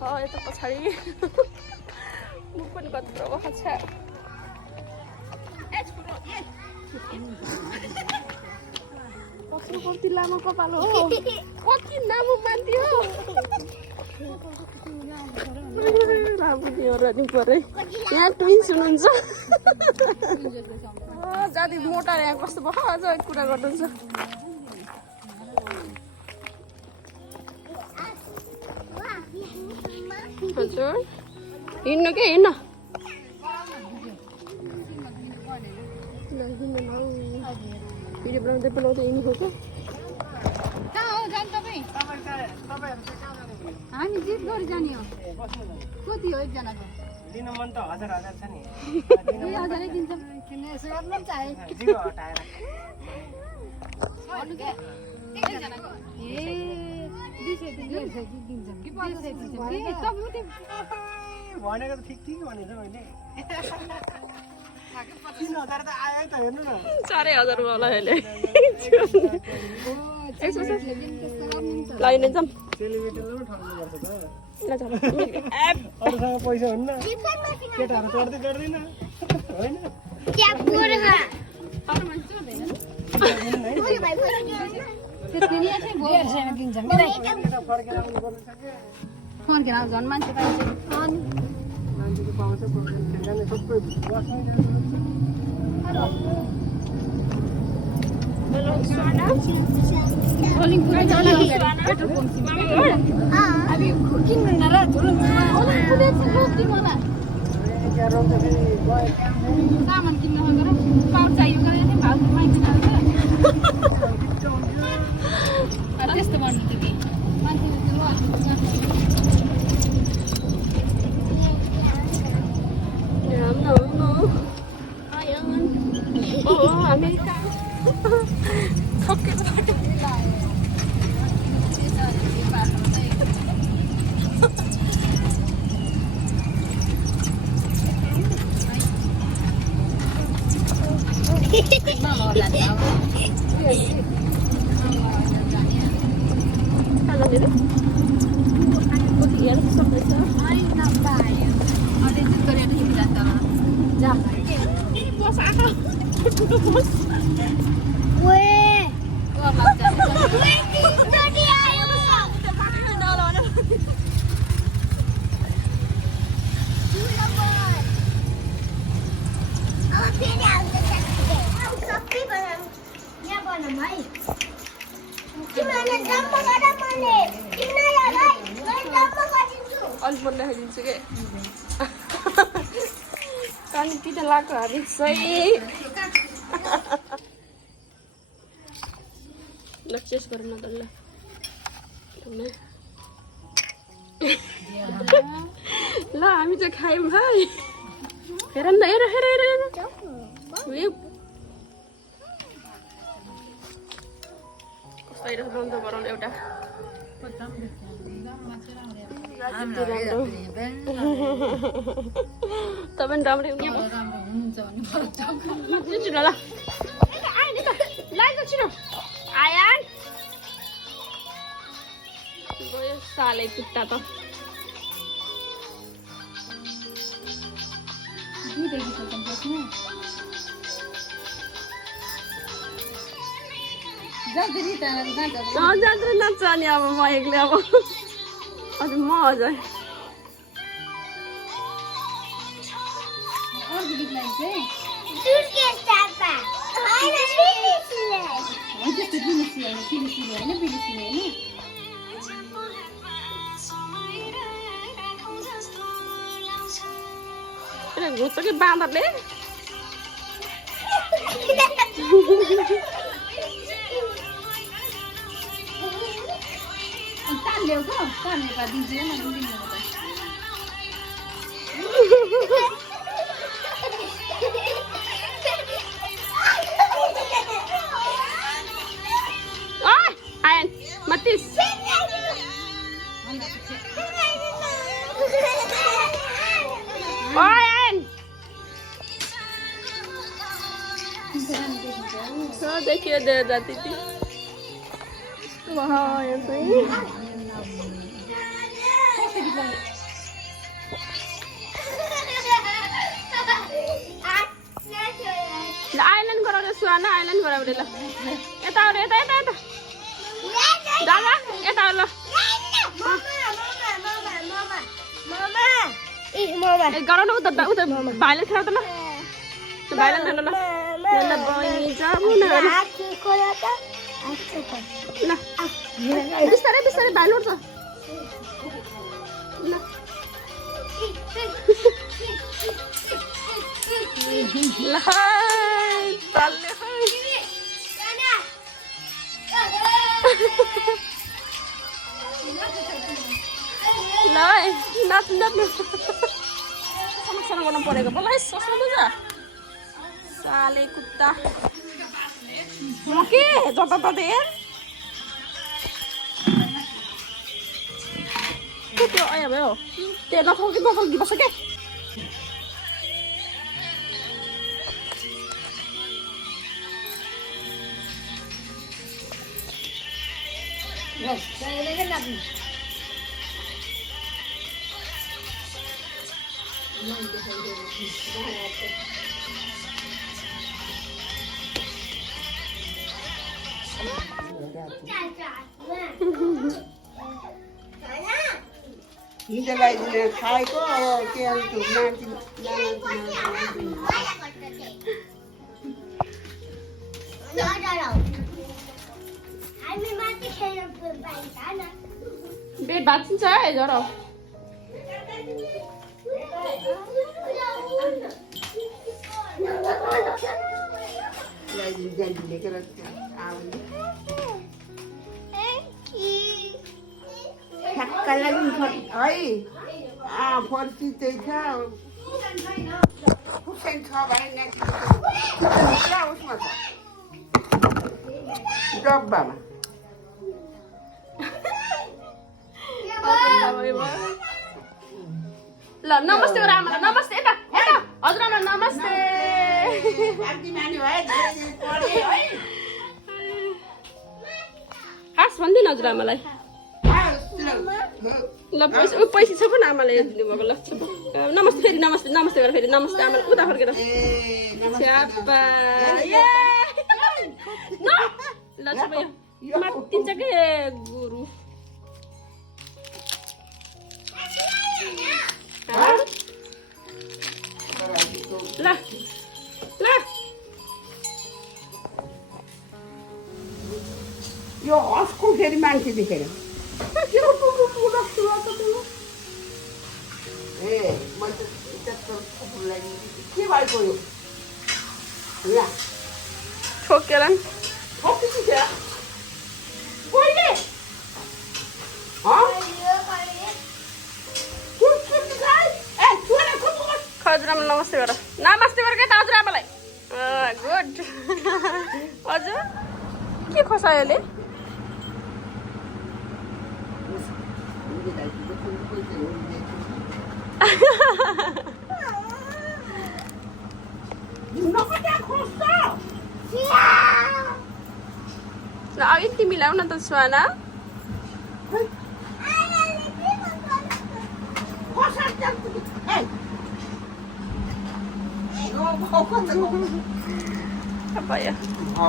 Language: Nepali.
यता पछाडि मुख पनि कत्रो भएको छ कति लामो कपाल हो कति लामो मान्थ्यो यहाँ ट्विन्स हुनुहुन्छ जाति मोटा यहाँ कस्तो भयो अझ कुरा गर्नुहुन्छ हजुर हिँड्नु के हिँड्न भिडियो बनाउँदै बनाउँदै हिँड्नु खोज्छ हामी जित गरी जाने हो कति हो एकजनाको दिन मन त 1000 छ नि 2000 दिन्छ किन यसो गर्न चाहे जिरो हटाएर अरु के एकजनाको ए 200 दिन्छ कि 500 दिन्छ के सबुते भनेको त ठीक भनेछ मैले 3000 त आयो त हेर्नु न 4000 होला अहिले लाइन जाम सेलिब्रेटीलाई ठग्नु पर्छ त ल जाम अरूसँग पैसा हुन्न केटाहरू चढ्दै चढ्दैन होइन क्या गोरगा अरु मान्छे हुँदैन ओइ भाइ त्यति नि चाहिँ बोर छैन किन्छन् के फर्केर आउनु पर्छ के फोन के झन् मान्छे पाइन्छ अनि मान्छेको पाउँछ ठेगाने सबै बस्नै रोलिङ पुरा चला पेट्रोल पंप अभी किन गर्न र झोलुङ ओला पुरा रोक्ति मलाई सामान किन्न गएर पाउच चाहियो गरे नि भाउ मान्छे अरे त्यस्तो भन्नु थियो कि मान्छेले अमेरिका ठक्केको बाटो अलिक मन देखाइदिन्छु के पानी पिन लाग्यो हामी चाहिँ ल चेस गरौँ न त ल हामी चाहिँ खायौँ भाइ हेर न हेर हेर हेर कस्तो आइरहेको बन्द गराउनु एउटा तपाईँ राम्रै हुनुहुन्छ ल छिटो आयान गयो सालै कुट्टा त जाँदै नाच्छ अनि अब म एक्लै अब हजुर म हजुर घुच्छ कि बाँदरले तान्देऊ तान्ने दिन्छु आयन मतिस आयन देखिए दे जाती थी वहाँ ल आइल्यान्ड गराउँछ सुहाना आइल्यान्ड गराउने ल यता आउनु यता यता यता दादा यता आउ ल गराउनु उता उता भाइले खेल त ल भाइले खेल ल ल बहिनी जाऊ न ल बिस्तारै बिस्तारै भाइले उठ्छ ल ल चल्ने ल नाच्नु नाच्नु सँग गर्नु परेको बोला सोच्नु बुझ साले कुत्ता म के जता तता हेर के त्यो आयो भयो त्यो नफल्की बस के हिजोलाई खाएको के बेड भाँचिन्छ है जरा फर्सी चाहिँ छ खुर्सानी छ भने उसमा छ डब्बामा ल नमस्ते गर आमालाई नमस्ते यता यता हजुरआमा नमस्ते हाँस भन्दिनँ हजुरआमालाई ल पैसा छ पनि आमाले दिनुभएको ल नमस्ते फेरि नमस्ते नमस्ते गर फेरि नमस्ते आमालाई उता फर्केर छ्याप्पा ल सबै मात्तिन्छ के गुरु ल ल यो हँसको फेरि मान्छे देखेर ए मैले के भएको यो ठोकेर हजुरआमा नमस्ते गर नमस्ते गर के त हजुरआमालाई गुड हजुर के खसायो अहिले अघि तिमी ल्याउ न त सुहाना apa ya